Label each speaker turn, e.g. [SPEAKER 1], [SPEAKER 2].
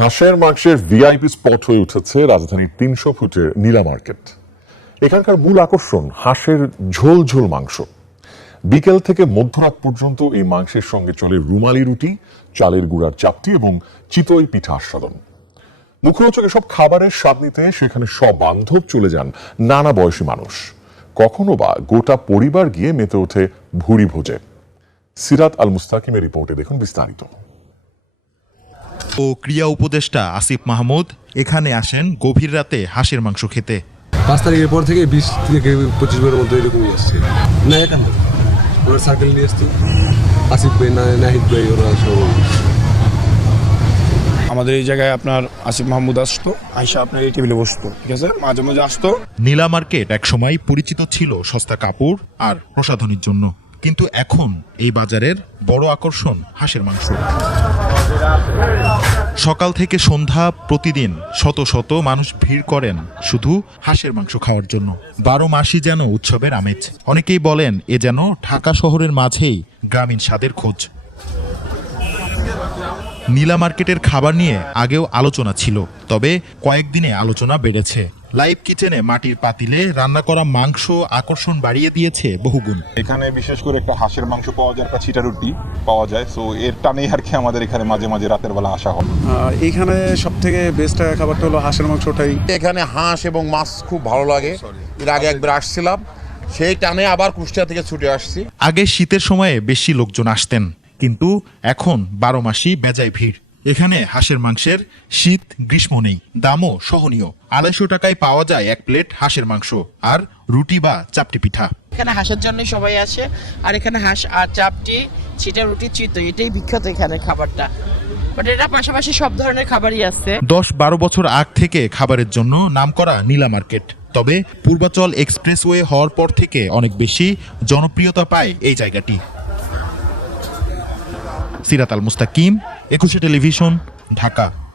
[SPEAKER 1] হাঁসের মাংসের VIP spot হয়ে উঠেছে রাজধানীর তিনশো ফুটের নীলা মার্কেট। এখানকার মূল আকর্ষণ হাঁসের ঝোল ঝোল মাংস। বিকেল থেকে মধ্যরাত পর্যন্ত এই মাংসের সঙ্গে চলে রুমালি রুটি, চালের গুঁড়ার চাপটি এবং চিতই পিঠা আস্বাদন। মুখরোচক এসব খাবারের স্বাদ নিতে সেখানে সব বান্ধব চলে যান নানা বয়সী মানুষ। কখনো বা গোটা পরিবার গিয়ে মেতে ওঠে ভুড়ি ভোজে। সিরাত আল মুস্তাকিমের রিপোর্টে দেখুন বিস্তারিত।
[SPEAKER 2] ও ক্রিয়া উপদেষ্টা আসিফ মাহমুদ এখানে আসেন গভীর রাতে হাঁসের মাংস খেতে।
[SPEAKER 3] পাঁচ তারিখের পর থেকে বিশ থেকে পঁচিশ বারের মধ্যে এরকমই আসছে। না এটা না? ওরা সার্কেল নিয়ে আসতো আসিফ ভাই না নাহিদ ভাই ওরা সব
[SPEAKER 4] আমাদের এই জায়গায় আপনার আসিফ মাহমুদ আসতো আইসা আপনার এই টেবিলে বসতো ঠিক আছে? মাঝে মাঝে আসতো।
[SPEAKER 2] নীলা মার্কেট একসময় পরিচিত ছিল সস্তা কাপড় আর প্রসাধনীর জন্য। কিন্তু এখন এই বাজারের বড় আকর্ষণ হাঁসের মাংস। সকাল থেকে সন্ধ্যা প্রতিদিন শত শত মানুষ ভিড় করেন শুধু হাঁসের মাংস খাওয়ার জন্য। বারো মাসই যেন উৎসবের আমেজ। অনেকেই বলেন, এ যেন ঢাকা শহরের মাঝেই গ্রামীণ স্বাদের খোঁজ। নীলা মার্কেটের খাবার নিয়ে আগেও আলোচনা ছিল তবে কয়েকদিনে আলোচনা বেড়েছে। লাইভ কিচেনে মাটির পাতিলে রান্না করা মাংস আকর্ষণ বাড়িয়ে দিয়েছে বহুগুণ।
[SPEAKER 5] এখানে বিশেষ করে একটা হাঁসের মাংস পাওয়া যায় একটা চিটা রুটি পাওয়া যায় সো এর টানেই আর কি আমাদের এখানে মাঝে মাঝে রাতের বেলা আসা হয়।
[SPEAKER 6] এখানে সব থেকে বেস্ট খাবারটা হলো হাঁসের মাংসটাই।
[SPEAKER 7] এখানে হাঁস এবং মাছ খুব ভালো লাগে। এর আগে একবার আসছিলাম। সেই টানে আবার কুষ্টিয়া থেকে ছুটে আসছি।
[SPEAKER 2] আগে শীতের সময়ে বেশি লোকজন আসতেন। কিন্তু এখন বারো মাসই বেজায় ভিড়। এখানে হাঁসের মাংসের শীত গ্রীষ্ম নেই। দামও সহনীয়। আড়াইশো টাকায় পাওয়া যায় এক প্লেট হাঁসের মাংস আর রুটি বা চাপটি পিঠা।
[SPEAKER 8] এখানে হাঁসের জন্য সবাই আসে আর এখানে হাঁস আর চাপটি ছিটা রুটি চিতো এটাই বিখ্যাত এখানে খাবারটা। বাট এটা পাশাপাশি সব ধরনের খাবারই আছে।
[SPEAKER 2] দশ বারো বছর আগ থেকে খাবারের জন্য নামকরা নীলা মার্কেট। তবে পূর্বাচল এক্সপ্রেসওয়ে হওয়ার পর থেকে অনেক বেশি জনপ্রিয়তা পায় এই জায়গাটি। সিরাত আল মুস্তাকিম একুশে টেলিভিশন ঢাকা।